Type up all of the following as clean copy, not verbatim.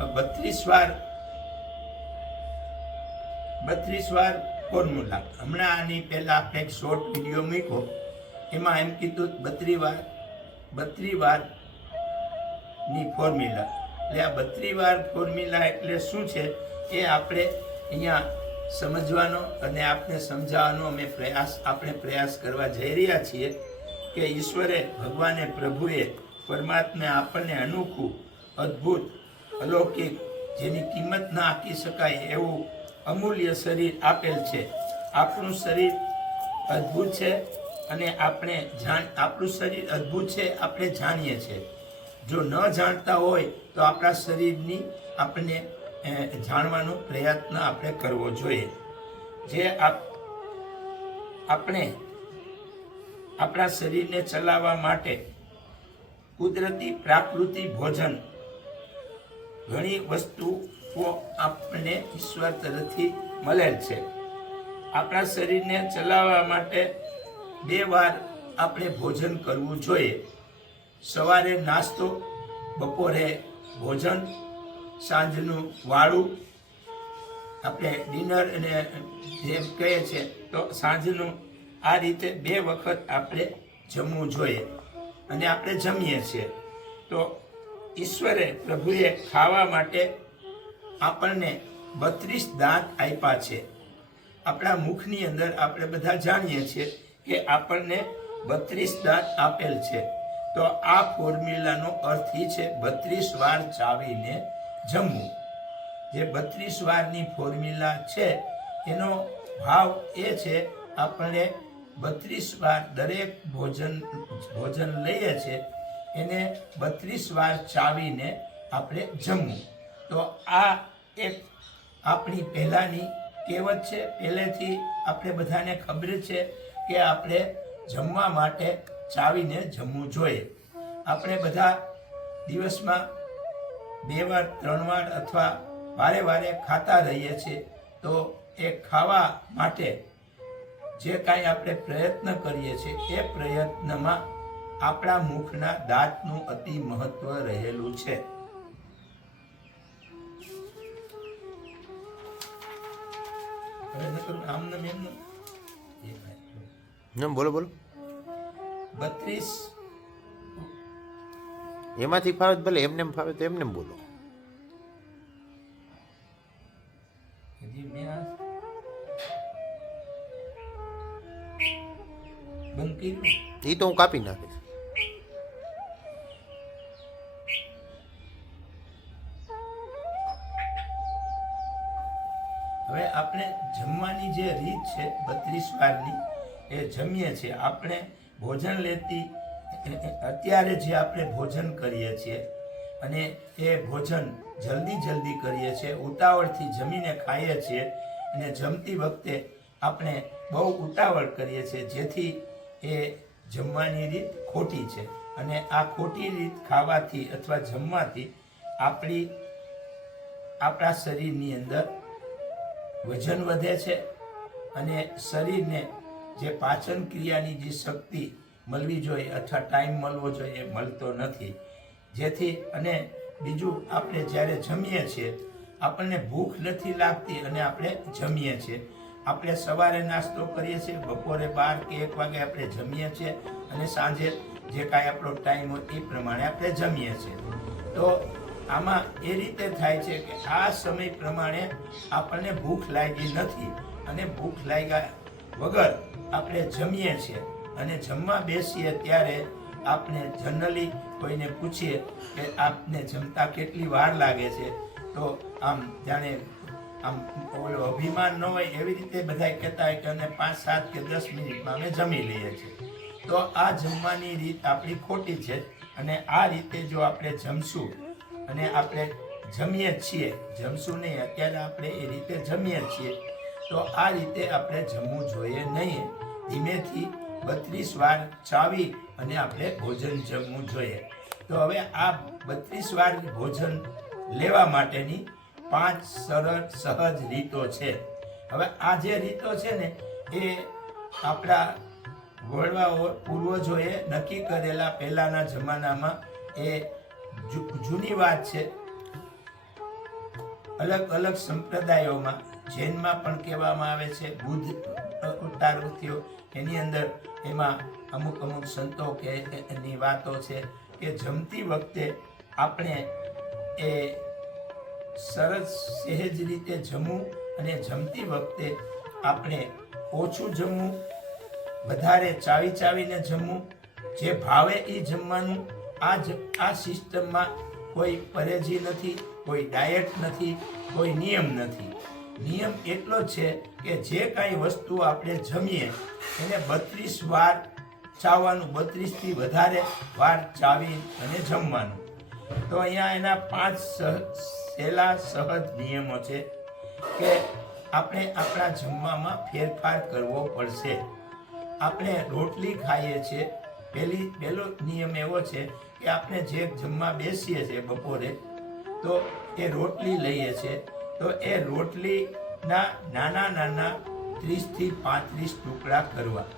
32 વાર ફોર્મ્યુલા. હમણાં આની પહેલા આપણે એક શોર્ટ વિડીયો મૂક્યો, એમાં એમ કીધું 32 વાર ની ફોર્મ્યુલા. એટલે આ 32 વાર ફોર્મ્યુલા એટલે શું છે એ આપણે અહીંયા સમજવાનો અને આપને સમજાવવાનો આપણે પ્રયાસ કરવા જઈ રહ્યા છીએ કે ઈશ્વરે, ભગવાને, પ્રભુએ, પરમાત્માએ આપણને અનોખું, અદ્ભુત, અલૌકિક, જેની કિંમત ના આંકી શકાય એવું અમૂલ્ય શરીર આપેલ છે. આપણું શરીર અદ્ભુત છે અને આપણું શરીર અદ્ભુત છે આપણે જાણીએ છીએ. જો ન જાણતા હોય તો આપણા શરીરની આપણે જાણવાનો પ્રયત્ન આપણે કરવો જોઈએ. જે આપણે આપણા શરીરને ચલાવવા માટે કુદરતી પ્રાકૃતિક ભોજન, ઘણી વસ્તુઓ આપણને ઈશ્વર તરફથી મળેલ છે. આપણા શરીરને ચલાવવા માટે 2 વાર આપણે ભોજન કરવું જોઈએ. સવારે નાસ્તો, બપોરે ભોજન, સાંજનું વાળું, આપણે ડિનર અને જેમ કહીએ છીએ તો સાંજનું. આ રીતે 2 વખત આપણે જમવું જોઈએ અને આપણે જમીએ છીએ. તો ઈશ્વરે, પ્રભુએ ખાવા માટે આપણને 32 દાંત આપ્યા છે. આપણા મુખની અંદર આપણે બધા જાણીએ છીએ કે આપણને 32 દાંત આપેલ છે. તો આ ફોર્મ્યુલાનો અર્થ એ છે 32 વાર ચાવીને જમવું. જે 32 વારની ફોર્મ્યુલા છે એનો ભાવ એ છે આપણે 32 વાર દરેક ભોજન લઈએ છીએ એને 32 વાર ચાવીને આપણે જમવું. તો આ એક આપણી પહેલાની કહેવત છે. પહેલેથી આપણે બધાને ખબર છે કે આપણે જમવા માટે ચાવીને જમવું જોઈએ. આપણે બધા દિવસમાં 2 વાર 3 વાર અથવા વારે ખાતા રહીએ છીએ. તો એ ખાવા માટે જે કાંઈ આપણે પ્રયત્ન કરીએ છીએ એ પ્રયત્નમાં આપણા મુખના દાંતનું અતિ મહત્વ રહેલું છે. બોલો 32 એમાંથી ફાવે ભલે એમને ફાવે તો એમને બોલો. એ તો હું કાપી નાખીશ. હવે આપણે જમવાની જે રીત છે 32 વારની, એ જમીએ છીએ આપણે. ભોજન લેતી અત્યારે જે આપણે ભોજન કરીએ છીએ અને એ ભોજન જલ્દી કરીએ છીએ, ઉતાવળથી જમીને ખાઈએ છીએ અને જમતી વખતે આપણે બહુ ઉતાવળ કરીએ છીએ, જેથી એ જમવાની રીત ખોટી છે. અને આ ખોટી રીત ખાવાથી અથવા જમવાથી આપણા શરીરની અંદર વજન વધે છે અને શરીરને જે પાચન ક્રિયાની જે શક્તિ મળવી જોઈએ અથવા ટાઈમ મળવો જોઈએ એ મળતો નથી. જેથી અને બીજું, આપણે જ્યારે જમીએ છીએ આપણને ભૂખ નથી લાગતી અને આપણે જમીએ છીએ. આપણે સવારે નાસ્તો કરીએ છીએ, બપોરે 12 કે 1 વાગે આપણે જમીએ છીએ અને સાંજે જે કાંઈ આપણો ટાઈમ હોય એ પ્રમાણે આપણે જમીએ છીએ. તો આમાં એ રીતે થાય છે કે આ સમય પ્રમાણે આપણને ભૂખ લાગી નથી અને ભૂખ લાગ્યા વગર આપણે જમીએ છીએ. અને જમવા બેસીએ ત્યારે આપણે જનરલી કોઈને પૂછીએ કે આપને જમતા કેટલી વાર લાગે છે, તો આમ જાણે આમ ઓલો અભિમાન ન હોય એવી રીતે બધા કહેતા હોય કે અમે 5, 7 કે 10 મિનિટમાં અમે જમી લઈએ છીએ. તો આ જમવાની રીત આપણી ખોટી છે. અને આ રીતે જો આપણે જમશું અને આપણે જમીએ છીએ, જમશું નહીં, અત્યારે આપણે એ રીતે જમીએ છીએ, તો આ રીતે આપણે જમવું જોઈએ નહીં. ધીમેથી 32 વાર ચાવી અને આપણે ભોજન જમવું જોઈએ. તો હવે આ 32 વાર ભોજન લેવા માટેની 5 સરળ સહજ રીતો છે. હવે આ જે રીતો છે ને એ આપણા પૂર્વજોએ નક્કી કરેલા પહેલાના જમાનામાં, એ જૂની વાત છે. અલગ અલગ સંપ્રદાયોમાં, જૈનમાં પણ કહેવામાં આવે છે, બુદ્ધ અવતારવૃત્તિઓ એની અંદર એમાં અમુક સંતો કે એની વાતો છે કે જમતી વખતે આપણે એ સરસ સહેજ રીતે જમવું અને જમતી વખતે આપણે ઓછું જમવું, વધારે ચાવીને જમવું, જે ભાવે એ જમવાનું. આ સિસ્ટમમાં કોઈ પરેજી નથી, કોઈ ડાયટ નથી, કોઈ નિયમ નથી. નિયમ એટલો જ છે કે જે કાંઈ વસ્તુ આપણે જમીએ એને 32 વાર ચાવવાનું, 32 થી વધારે વાર ચાવી અને જમવાનું. તો અહીંયા એના 5 સહેલા સહજ નિયમો છે કે આપણે આપણા જમવામાં ફેરફાર કરવો પડશે. આપણે રોટલી ખાઈએ છીએ, પહેલો નિયમ એવો છે કે આપણે જે જમવા બેસીએ છીએ બપોરે, તો એ રોટલી લઈએ છીએ, તો એ રોટલીના નાના 30 થી 35 ટુકડા કરવા.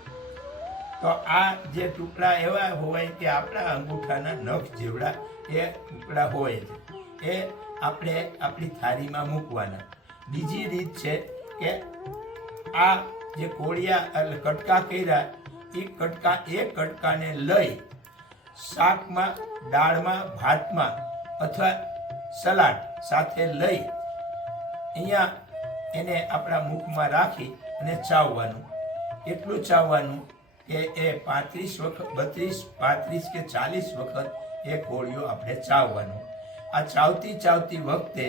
તો આ જે ટુકડા એવા હોય કે આપણા અંગૂઠાના નખ જેવડા એ ટુકડા હોય છે, એ આપણે આપણી થાળીમાં મૂકવાના. બીજી રીત છે કે આ જે કોળિયા એટલે કટકા કર્યા, એ કટકાને લઈ શાકમાં, દાળમાં, ભાતમાં અથવા સલાડ સાથે લઈ અહીંયા એને આપણા મુખમાં રાખી અને ચાવવાનું. એટલું ચાવવાનું કે એ 35 વખત, 35 કે 40 વખત એ કોળિયો આપણે ચાવવાનું. આ ચાવતી વખતે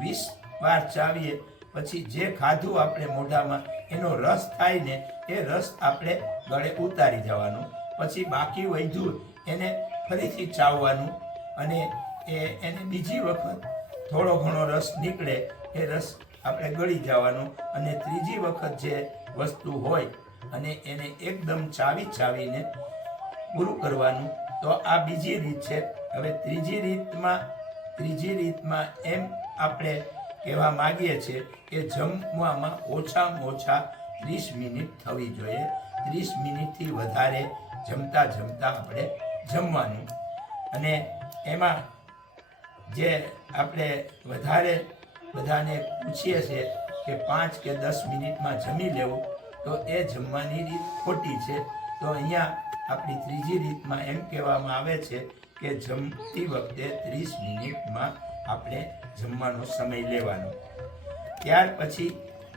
20 વાર ચાવીએ પછી જે ખાધું આપણે મોઢામાં એનો રસ થાય ને, એ રસ આપણે ગળે ઉતારી જવાનો. પછી બાકી વધ્યું એને ફરીથી ચાવવાનું અને એને બીજી વખત થોડો ઘણો રસ નીકળે એ રસ આપણે ગળી જવાનો અને ત્રીજી વખત જે વસ્તુ હોય અને એને એકદમ ચાવીને પૂરું કરવાનું. તો આ બીજી રીત છે. હવે ત્રીજી રીતમાં એમ આપણે કહેવા માંગીએ છીએ કે જમવામાં ઓછામાં ઓછા 30 મિનિટ થવી જોઈએ. 30 મિનિટથી વધારે જમતા આપણે જમવાનું. અને એમાં જે આપણે વધારે બધાને પૂછીએ છીએ કે 5 કે 10 મિનિટમાં જમી લેવું, તો એ જમવાની રીત ખોટી છે. તો અહીંયા આપણી ત્રીજી રીતમાં એમ કહેવામાં આવે છે કે જમતી વખતે 30 મિનિટમાં આપણે જમવાનો સમય લેવાનો. ત્યાર પછી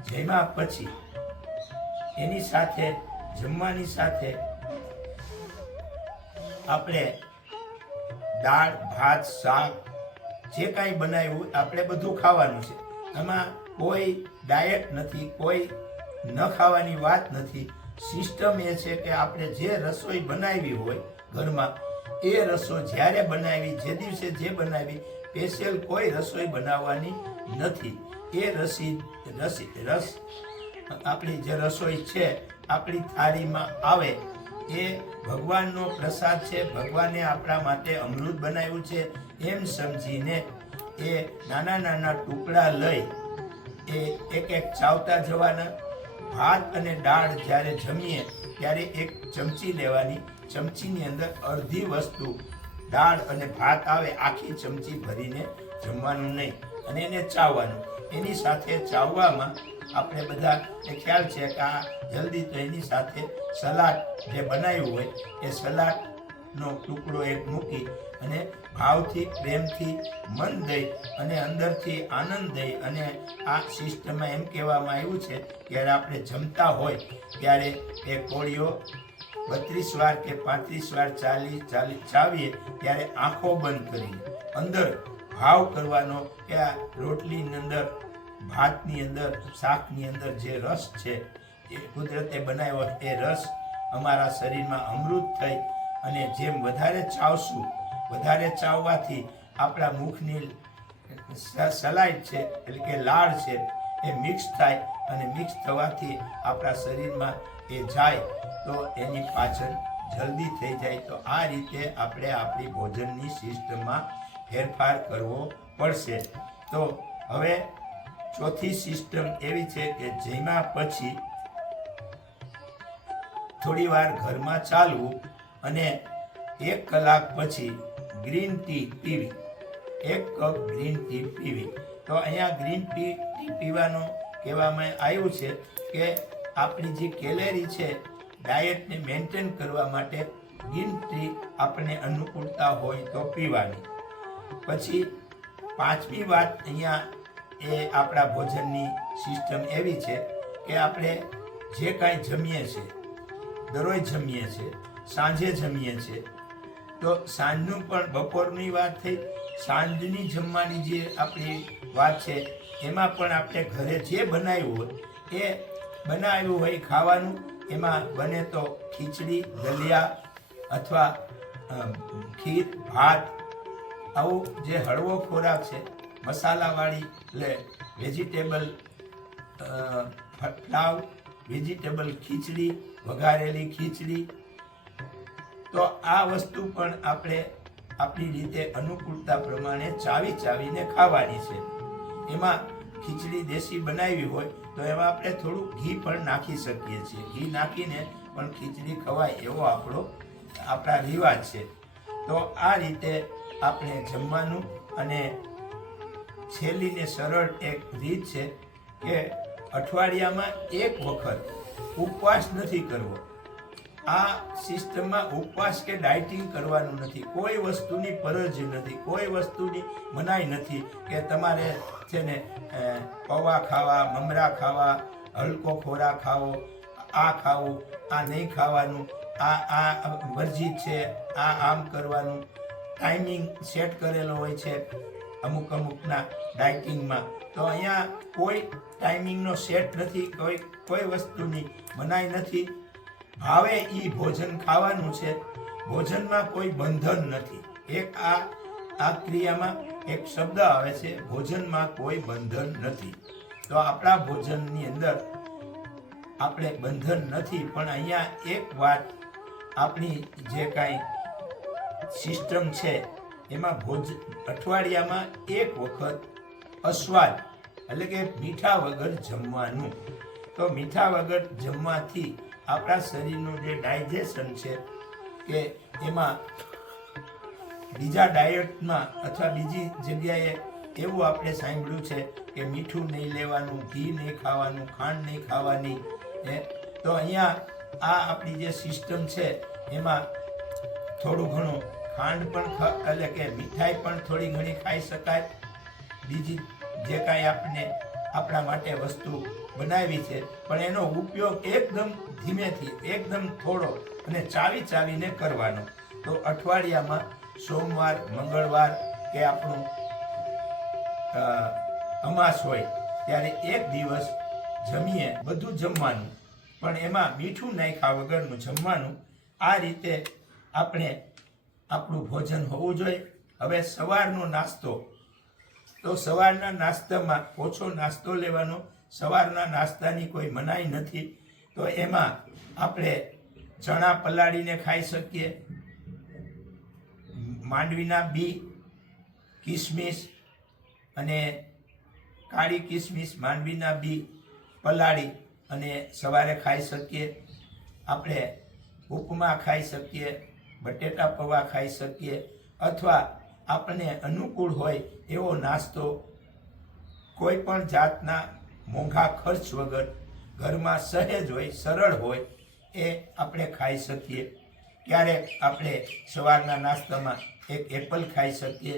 જમ્યા પછી એની સાથે, જમવાની સાથે આપણે દાળ, ભાત, શાક જે કાંઈ બનાવ્યું આપણે બધું ખાવાનું છે. એમાં કોઈ ડાયટ નથી, કોઈ ન ખાવાની વાત નથી. સિસ્ટમ એ છે કે આપણે જે રસોઈ બનાવી હોય ઘરમાં, એ રસોઈ જ્યારે બનાવી, જે દિવસે જે બનાવી, સ્પેશિયલ કોઈ રસોઈ બનાવવાની નથી. એ રસ આપણી જે રસોઈ છે આપણી થાળીમાં આવે એ ભગવાનનો પ્રસાદ છે. ભગવાને આપણા માટે અમૃત બનાવ્યું છે એમ સમજીને એ નાના ટુકડા લઈ એક ચાવતા જવાના. ભાત અને દાળ જ્યારે જમીએ ત્યારે એક ચમચી લેવાની. ચમચીની અંદર અડધી વસ્તુ દાળ અને ભાત આવે, આખી ચમચી ભરીને જમવાનું નહીં અને એને ચાવવાનું. એની સાથે ચાવવામાં આપણે બધા ખ્યાલ છે કે આ જલ્દી, તો એની સાથે સલાડ જે બનાવ્યું હોય એ સલાડનો ટુકડો એક મૂકી અને ભાવથી, પ્રેમથી, મન દઈ અને અંદરથી આનંદ દઈ અને આ સિસ્ટમમાં એમ કહેવામાં આવ્યું છે કે આપણે જમતા હોય ત્યારે એ કોળિયો 32 વાર કે 35 વાર ચાવીએ ત્યારે આંખો બંધ કરી અંદર ભાવ કરવાનો કે આ રોટલીની અંદર, ભાતની અંદર, શાકની અંદર જે રસ છે એ કુદરતે બનાવ્યો, એ રસ અમારા શરીરમાં અમૃત થઈ અને જેમ વધારે ચાવશું, વધારે ચાવવાથી આપણા મુખની સલાઈડ છે એટલે કે લાળ છે એ મિક્સ થાય અને મિક્સ થવાથી આપણા શરીરમાં એ જાય તો એની પાચન જલ્દી થઈ જાય. તો આ રીતે આપણે આપણી ભોજનની સિસ્ટમમાં ફેરફાર કરવો પડશે. તો હવે ચોથી સિસ્ટમ એવી છે કે જમ્યા પછી થોડી વાર ઘરમાં ચાલવું અને 1 કલાક પછી green tea PV. 1 cup green tea PV. તો અહીંયા ગ્રીન ટી પીવાનું કહેવામાં આવ્યું છે કે આપણી જે કેલેરી છે ડાયટને મેન્ટેન કરવા માટે ગ્રીન ટી આપણને અનુકૂળતા હોય તો પીવાની. પછી 5મી વાત અહીંયા એ આપણા ભોજનની સિસ્ટમ એવી છે કે આપણે જે કાંઈ જમીએ છીએ, દરરોજ જમીએ છીએ, સાંજે જમીએ છીએ, તો સાંજનું પણ બપોરની વાત થઈ, સાંજની જમવાની જે આપણી વાત છે એમાં પણ આપણે ઘરે જે બનાવ્યું હોય એ બનાવ્યું હોય ખાવાનું. એમાં બને તો ખીચડી, દલિયા અથવા ખીર, ભાત, આવું જે હળવો ખોરાક છે, મસાલાવાળી એટલે વેજીટેબલ પુલાવ, વેજીટેબલ ખીચડી, વઘારેલી ખીચડી. તો આ વસ્તુ પણ આપણે આપણી રીતે અનુકૂળતા પ્રમાણે ચાવીને ખાવાની છે. એમાં ખીચડી દેશી બનાવી હોય તો એમાં આપણે થોડું ઘી પણ નાખી શકીએ છીએ. ઘી નાખીને પણ ખીચડી ખવાય એવો આપણા રિવાજ છે. તો આ રીતે આપણે જમવાનું. અને છેલ્લી ને સરળ એક રીત છે કે અઠવાડિયામાં 1 વખત ઉપવાસ નથી કરવો. આ સિસ્ટમમાં ઉપવાસ કે ડાયટિંગ કરવાનું નથી. કોઈ વસ્તુની ફરજ નથી, કોઈ વસ્તુની મનાઈ નથી કે તમારે છે ને પૌવા ખાવા, મમરા ખાવા, હલકો ખોરાક ખાવો, આ ખાવું, આ નહીં ખાવાનું, આ વર્જિત છે, આમ કરવાનું. ટાઈમિંગ સેટ કરેલો હોય છે અમુકના ડાયટિંગમાં. તો અહીંયા કોઈ ટાઈમિંગનો સેટ નથી, કોઈ વસ્તુની મનાઈ નથી. ભાવે એ ભોજન ખાવાનું છે. ભોજનમાં કોઈ બંધન નથી. એક આ ક્રિયામાં એક શબ્દ આવે છે, ભોજનમાં કોઈ બંધન નથી. તો આપણા ભોજનની અંદર આપણે બંધન નથી. પણ અહીંયા એક વાત, આપણી જે કાંઈ સિસ્ટમ છે એમાં અઠવાડિયામાં 1 વખત અસ્વાદ એટલે કે મીઠા વગર જમવાનું. તો મીઠા વગર જમવાથી આપણા શરીરનું જે ડાયજેશન છે કે એમાં બીજા ડાયટમાં અથવા બીજી જગ્યાએ એવું આપણે સાંભળ્યું છે કે મીઠું નહીં લેવાનું, ઘી નહીં ખાવાનું, ખાંડ નહીં ખાવાની. તો અહીંયા આ આપણી જે સિસ્ટમ છે એમાં થોડું ઘણું ખાંડ પણ એટલે કે મીઠાઈ પણ થોડી ઘણી ખાઈ શકાય. બીજી જે કાંઈ આપણે આપણા માટે વસ્તુ બનાવી છે પણ એનો ઉપયોગ એકદમ ધીમેથી, એકદમ થોડો અને ચાવીને કરવાનો. તો અઠવાડિયામાં સોમવાર, મંગળવાર કે આપણું અમાસ હોય ત્યારે 1 દિવસ જમીએ, બધું જમવાનું પણ એમાં મીઠું નાખ્યા વગરનું જમવાનું. આ રીતે આપણે આપણું ભોજન હોવું જોઈએ. હવે સવારનો નાસ્તો, તો સવારના નાસ્તામાં ઓછો નાસ્તો લેવાનો. સવારના નાસ્તાની કોઈ મનાઈ નથી. તો એમાં આપણે ચણા પલાળીને ખાઈ શકીએ, માંડવીના બી, કિસમિસ અને કાળી કિસમિસ, માંડવીના બી પલાળી અને સવારે ખાઈ શકીએ. આપણે ઉપમા ખાઈ શકીએ, બટેટા પૌવા ખાઈ શકીએ, અથવા આપણને અનુકૂળ હોય એવો નાસ્તો કોઈ પણ જાતના મોંઘા ખર્ચ વગર ઘરમાં સહેજ હોય, સરળ હોય એ આપણે ખાઈ શકીએ. ક્યારેક આપણે સવારના નાસ્તામાં 1 એપલ ખાઈ શકીએ.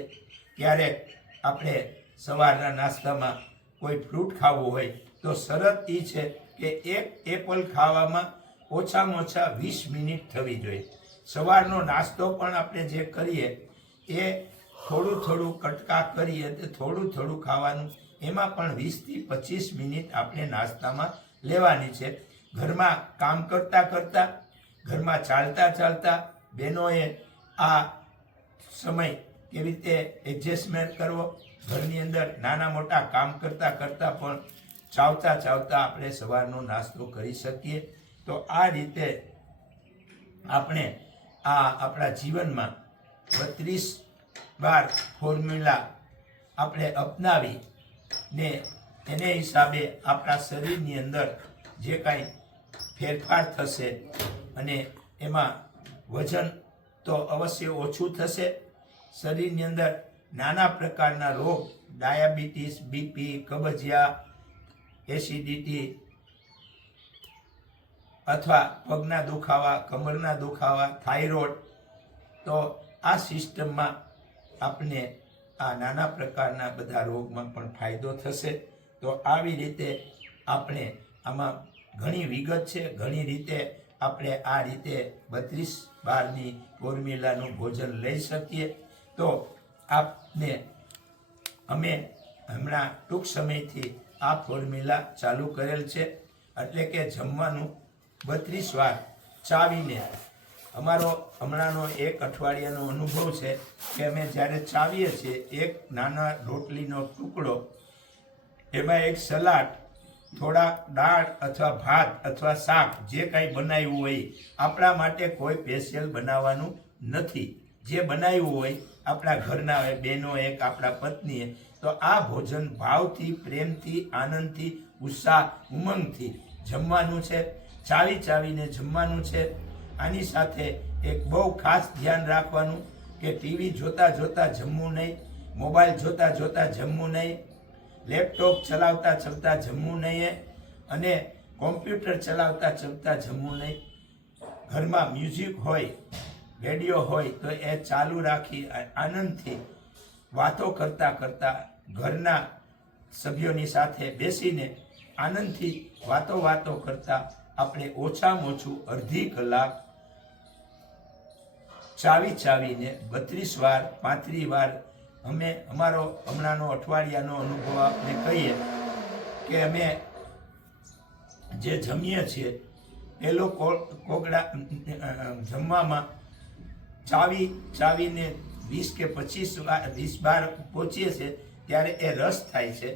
ક્યારેક આપણે સવારના નાસ્તામાં કોઈ ફ્રૂટ ખાવું હોય તો શરત એ છે કે 1 એપલ ખાવામાં ઓછામાં ઓછા 20 મિનિટ થવી જોઈએ. સવારનો નાસ્તો પણ આપણે જે કરીએ એ થોડું કટકા કરીએ તો થોડું ખાવાનું. એમાં પણ 20 થી 25 મિનિટ આપણે નાસ્તામાં લેવાની છે. ઘરમાં કામ કરતા, ઘરમાં ચાલતા બહેનોએ આ સમય કેવી રીતે એડજસ્ટમેન્ટ કરવો. ઘરની અંદર નાના મોટા કામ કરતા પણ ચાવતા આપણે સવારનો નાસ્તો કરી શકીએ. તો આ રીતે આપણે આપણા જીવનમાં 32 વાર ફોર્મ્યુલા આપણે અપનાવી ને એને હિસાબે આપણા શરીરની અંદર જે કાંઈ ફેરફાર થશે અને એમાં વજન તો અવશ્ય ઓછું થશે. શરીરની અંદર નાના પ્રકારના રોગ, ડાયાબિટીસ, બીપી, કબજિયા, એસિડિટી અથવા પગના દુખાવા, કમરના દુખાવા, થાઇરોઇડ, તો આ સિસ્ટમમાં આપણે આ નાના પ્રકારના બધા રોગમાં પણ ફાયદો થશે. તો આવી રીતે આપણે આમાં ઘણી વિગત છે, ઘણી રીતે આપણે આ રીતે 32-12ની ફોર્મ્યુલાનું ભોજન લઈ શકીએ. તો આપને અમે હમણાં ટૂંક સમયથી આ ફોર્મ્યુલા ચાલુ કરેલ છે, એટલે કે જમવાનું 32 વાર ચાવીને. અમારો હમણાંનો 1 અઠવાડિયાનો અનુભવ છે કે અમે જ્યારે ચાવીએ છીએ, એક નાના રોટલીનો ટુકડો, એમાં એક સલાડ, થોડા દાળ અથવા ભાત અથવા શાક, જે કાંઈ બનાવ્યું હોય, આપણા માટે કોઈ સ્પેશિયલ બનાવવાનું નથી. જે બનાવ્યું હોય આપણા ઘરના હોય, બહેનો એક, આપણા પત્નીએ, તો આ ભોજન ભાવથી, પ્રેમથી, આનંદથી, ઉત્સાહ, ઉમંગથી જમવાનું છે. ચાવી ચાવીને જમવાનું છે. આની સાથે એક બહુ ખાસ ધ્યાન રાખવાનું કે ટીવી જોતા જોતા જમવું નહીં, મોબાઈલ જોતા જોતા જમવું નહીં, લેપટોપ ચલાવતા ચલતા જમવું નહીં, અને કોમ્પ્યુટર ચલાવતા ચલતા જમવું નહીં. ઘરમાં મ્યુઝિક હોય, રેડિયો હોય તો એ ચાલુ રાખી આનંદથી વાતો કરતા કરતા ઘરના સભ્યોની સાથે બેસીને આનંદથી વાતો કરતા આપણે ઓછામાં ઓછું અડધી કલાક ચાવીને 32 વાર 35 વાર. અમે અમારો હમણાંનો અઠવાડિયાનો અનુભવ આપણે કહીએ કે અમે જે જમીએ છીએ પેલો કોગળા જમવામાં ચાવીને 20 કે 25 વાર 20 વાર પહોંચીએ છીએ ત્યારે એ રસ થાય છે,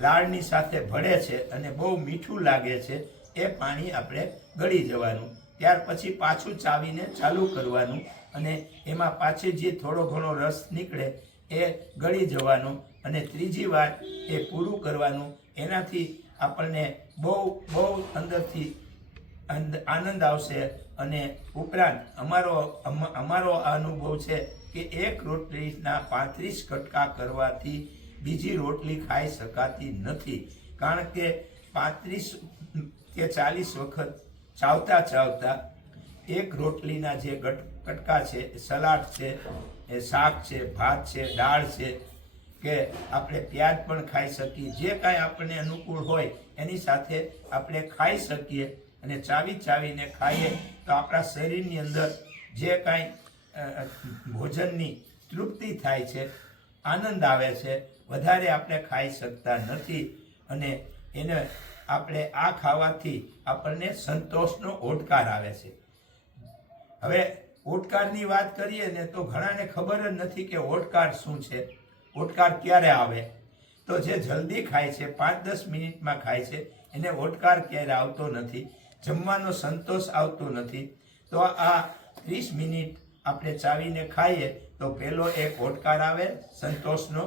લાળની સાથે ભળે છે અને બહુ મીઠું લાગે છે. એ પાણી આપણે ગળી જવાનું. ત્યાર પછી પાછું ચાવીને ચાલુ કરવાનું અને એમાં પાછી જે થોડો ઘણો રસ નીકળે એ ગળી જવાનું અને ત્રીજી વાર એ પૂરું કરવાનું. એનાથી આપણને બહુ અંદરથી આનંદ આવશે. અને ઉપરાંત અમારો આ અનુભવ છે કે એક રોટલીના 35 કટકા કરવાથી બીજી રોટલી ખાઈ શકાતી નથી. કારણ કે 35 કે 40 વખત ચાવતા એક રોટલીના જે કટકા છે, સલાડ છે, એ શાક છે, ભાત છે, દાળ છે, કે આપણે પ્યાજ પણ ખાઈ શકીએ, જે કાંઈ આપણને અનુકૂળ હોય એની સાથે આપણે ખાઈ શકીએ. અને ચાવીને ખાઈએ તો આપણા શરીરની અંદર જે કાંઈ ભોજનની તૃપ્તિ થાય છે, આનંદ આવે છે, વધારે આપણે ખાઈ શકતા નથી. અને એને આપણે આ ખાવાથી આપણને સંતોષનો ઓડકાર આવે છે. હવે ઓડકારની વાત કરીએ ને તો ઘણાને ખબર જ નથી કે ઓડકાર શું છે, ઓડકાર ક્યારે આવે. તો જે જલ્દી ખાય છે, 5-10 મિનિટમાં ખાય છે, એને ઓડકાર ક્યારે આવતો નથી, જમવાનો સંતોષ આવતો નથી. તો આ 30 મિનિટ આપણે ચાવીને ખાઈએ તો પહેલો એક ઓડકાર આવે સંતોષનો,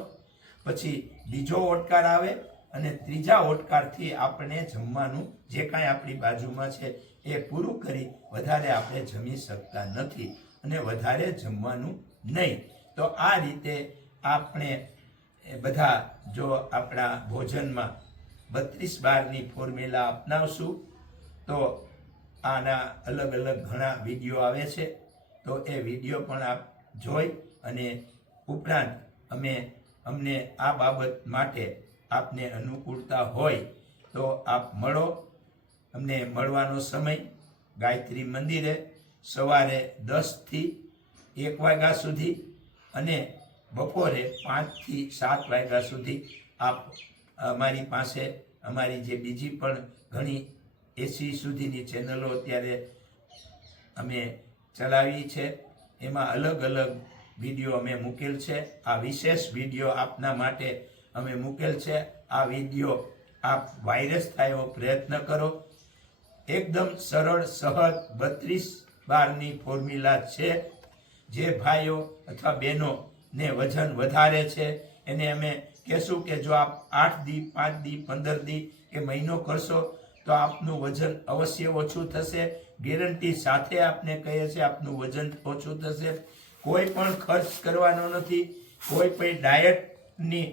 પછી બીજો ઓડકાર આવે અને ત્રીજા ઓડકારથી આપણે જમવાનું જે કાંઈ આપણી બાજુમાં છે એ પૂરું કરી વધારે આપણે જમી શકતા નથી અને વધારે જમવાનું નહીં. તો આ રીતે આપણે બધા જો આપણા ભોજનમાં 32-12ની ફોર્મ્યુલા અપનાવશું તો આના અલગ ઘણા વિડીયો આવે છે. તો એ વિડીયો પણ આપ જોઈ અને ઉપરાંત અમને આ બાબત માટે આપને અનુકૂળતા હોય તો આપ મળો. અમને મળવાનો સમય ગાયત્રી મંદિરે સવારે 10 થી 1 વાગ્યા સુધી અને બપોરે 5 થી 7 વાગ્યા સુધી આપ અમારી પાસે અમારી જે બીજી પણ ઘણી 80 સુધીની ચેનલો અત્યારે અમે ચલાવી છે, એમાં અલગ વિડીયો અમે મૂકેલ છે. આ વિશેષ વિડીયો આપના માટે અમે મૂકેલ છે. આ વિડીયો આપ વાયરસ થાય એવો પ્રયત્ન કરો. એકદમ સરળ સહજ 32-12ની ફોર્મ્યુલા છે. જે ભાઈઓ અથવા બહેનો ને વજન વધારે છે એને અમે કહેશું કે જો આપ 8 દી 5 દી 15 દી કે મહિનો કરશો તો આપનું વજન અવશ્ય ઓછું થશે. ગેરંટી સાથે આપને કહીએ છીએ આપનું વજન ઓછું થશે. કોઈ પણ ખર્ચ કરવાનો નથી, કોઈ પણ ડાયટની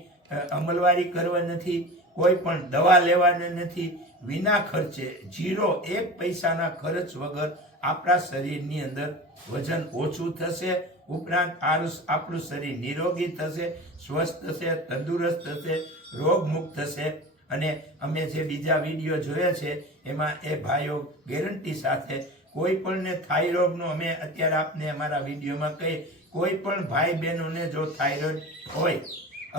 અમલવારી કરવા નથી, કોઈ પણ દવા લેવાના નથી. વિના ખર્ચે 1 પૈસાના ખર્ચ વગર આપણા શરીરની અંદર વજન ઓછું થશે. ઉપરાંત આપણું શરીર નિરોગી થશે, સ્વસ્થ થશે, તંદુરસ્ત થશે, રોગમુક્ત થશે. અને અમે જે બીજા વિડીયો જોયા છે એમાં એ ભાઈઓ ગેરંટી સાથે કોઈ પણને થાઇરોઇડનો અમે અત્યારે આપને અમારા વિડીયોમાં કહીએ, કોઈ પણ ભાઈ બહેનોને જો થાઇરોઇડ હોય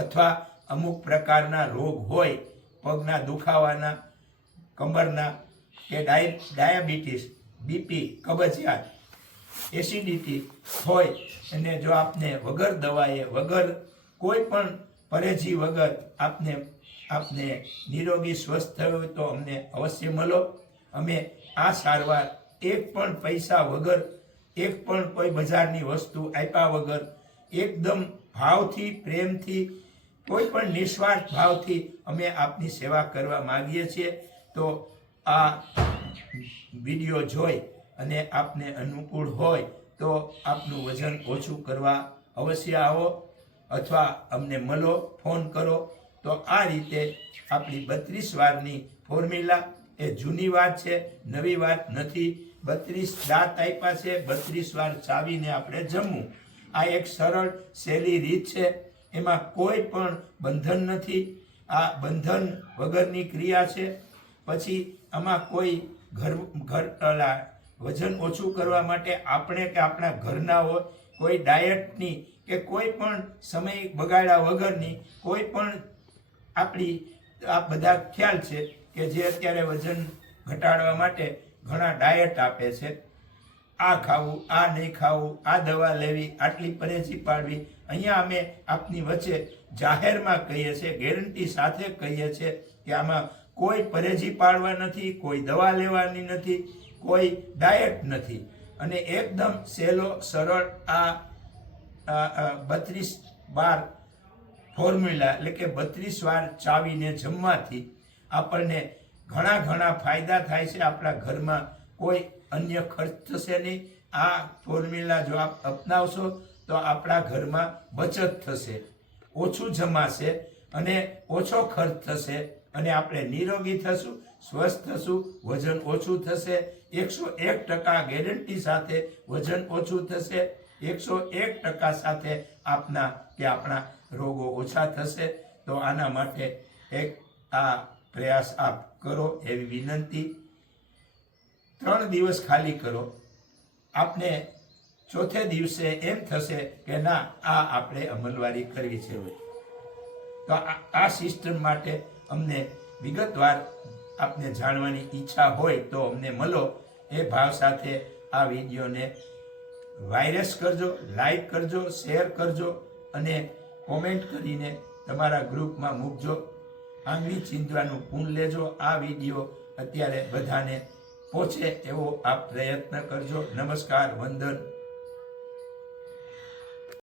અથવા અમુક પ્રકારના રોગ હોય, પગના દુખાવાના, કમરના કે ડાયાબિટીસ, બીપી, કબજિયાત, એસિડિટી હોય અને જો આપને વગર દવાએ, વગર કોઈ પણ પરેજી વગર આપને નિરોગી સ્વસ્થ થયો હોય તો અમને અવશ્ય મળો. અમે આ સારવાર એક પણ પૈસા વગર, એક પણ કોઈ બજારની વસ્તુ આપ્યા વગર, એકદમ ભાવથી, પ્રેમથી, કોઈ પણ નિસ્વાર્થ ભાવથી અમે આપની સેવા કરવા માંગીએ છીએ. તો આ વિડીયો જોઈ અને આપને અનુકૂળ હોય તો આપનું વજન ઓછું કરવા અવશ્ય આવો અથવા અમને મળો, ફોન કરો. તો આ રીતે આપણી 32 વારની ફોર્મ્યુલા એ જૂની વાત છે, નવી વાત નથી. 32 દાંત આપ્યા છે, 32 વાર ચાવીને આપણે જમવું. આ એક સરળ સહેલી રીત છે, એમાં કોઈ પણ બંધન નથી. આ બંધન વગરની ક્રિયા છે. પછી આમાં કોઈ વજન ઓછું કરવા માટે આપણે કે આપણા ઘરના હોય, કોઈ ડાયટની કે કોઈ પણ સમય બગાડ્યા વગરની કોઈ પણ આપણી આ બધા ખ્યાલ છે કે જે અત્યારે વજન ઘટાડવા માટે ઘણા ડાયટ આપે છે. આ ખાવું, આ નહીં ખાવું, આ દવા લેવી, આટલી પરેજી પાડવી. અહીંયા અમે આપની વચ્ચે જાહેરમાં કહીએ છીએ, ગેરંટી સાથે કહીએ છીએ કે આમાં કોઈ પરેજી પાડવા નથી, કોઈ દવા લેવાની નથી, કોઈ ડાયટ નથી. અને એકદમ સહેલો સરળ આ 32 ફોર્મ્યુલા એટલે કે 32 વાર ચાવીને જમવાથી આપણને ઘણા ફાયદા થાય છે. આપણા ઘરમાં કોઈ અન્ય ખર્ચ થશે નહીં. આ ફોર્મ્યુલા જો આપ અપનાવશો તો આપણા ઘરમાં બચત થશે, ઓછું જમાશે અને ઓછો ખર્ચ થશે અને આપણે નિરોગી થશું, સ્વસ્થ થશું, વજન ઓછું થશે. 101% ગેરંટી સાથે વજન ઓછું થશે. 101% સાથે આપણા રોગો ઓછા થશે. તો આના માટે એક આ પ્રયાસ આપ કરો એવી વિનંતી. 3 દિવસ ખાલી કરો, આપને ચોથે દિવસે એમ થશે કે ના, આ આપણે અમલવારી કરવી છે. તો આ સિસ્ટમ માટે અમને વિગતવાર આપને જાણવાની ઈચ્છા હોય તો અમને મળો. એ ભાવ સાથે આ વિડીયોને વાયરસ કરજો, લાઈક કરજો, શેર કરજો અને કોમેન્ટ કરીને તમારા ગ્રુપમાં મૂકજો. આંગળી ચીંધવાનું પૂન લેજો. આ વિડીયો અત્યારે બધાને પહોંચે એવો આપ પ્રયત્ન કરજો. નમસ્કાર, વંદન.